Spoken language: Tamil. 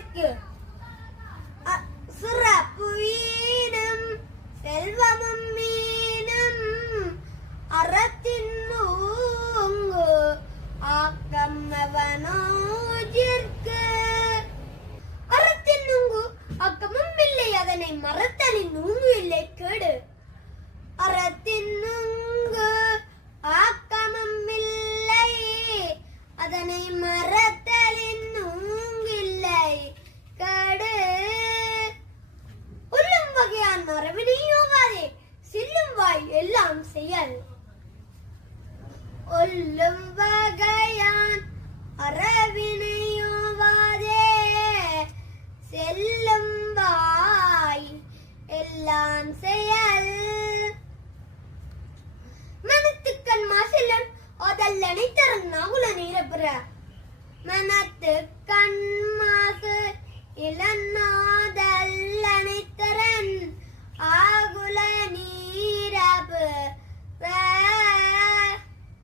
நோஞ்சிற்கு சிறப்பு வீணும் செல்வமும் மீனும் அறத்தின் நூங்கு ஆக்கம் அவனோஜிற்கு அறத்தின் நூங்கு ஆக்கமும் இல்லை அதனை மறத்தலின் நூங்கு இல்லை கேடு அறத்தின் நூங்கு ஆக்கமும் இல்லை அதனை மறத்தலின் நூங்கில்லை கேடு உள்ளும் வகையான் மரபினையோவாதே செல்லும் வாய் எல்லாம் செயல் உள்ளும் வகையான் அரவினையோவாதே செல்லும் வாய் எல்லாம் செயல் மனத்துக்கண் மாசிலன் அதல்லனை தரும் நாகுல நீரப்புற மனத்துக்கண் மாசு இளநா